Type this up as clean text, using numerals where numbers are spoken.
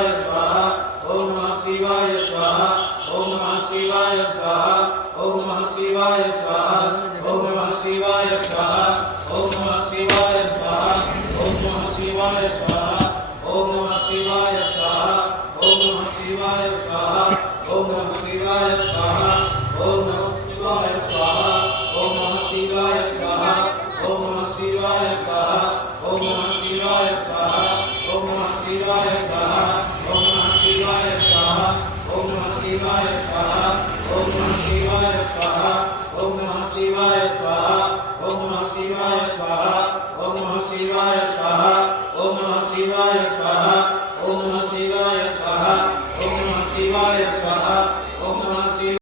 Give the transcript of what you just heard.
शिवाय स्वाहा ओम नमः शिवाय स्वाहा ओम नमः शिवाय स्वाहा ओम नमः शिवाय स्वाहा ओम नमः शिवाय स्वाहा ओम नमः शिवाय स्वाहा ओम नमः शिवाय स्वाहा ओम नमः शिवाय स्वाहा ओम नमः शिवाय स्वाहा ओम नमः शिवाय स्वाहा ओम नमः शिवाय स्वाहा ओम नमः शिवाय स्वाहा ओम नमः शिवाय स्वाहा ओम नमः शिवाय स्वाहा ओम नमः शिवाय स्वाहा ओम नमः शिवाय स्वाहा ओम नमः शिवाय स्वाहा ओम नमः शिवाय स्वाहा ओम नमः शिवाय स्वाहा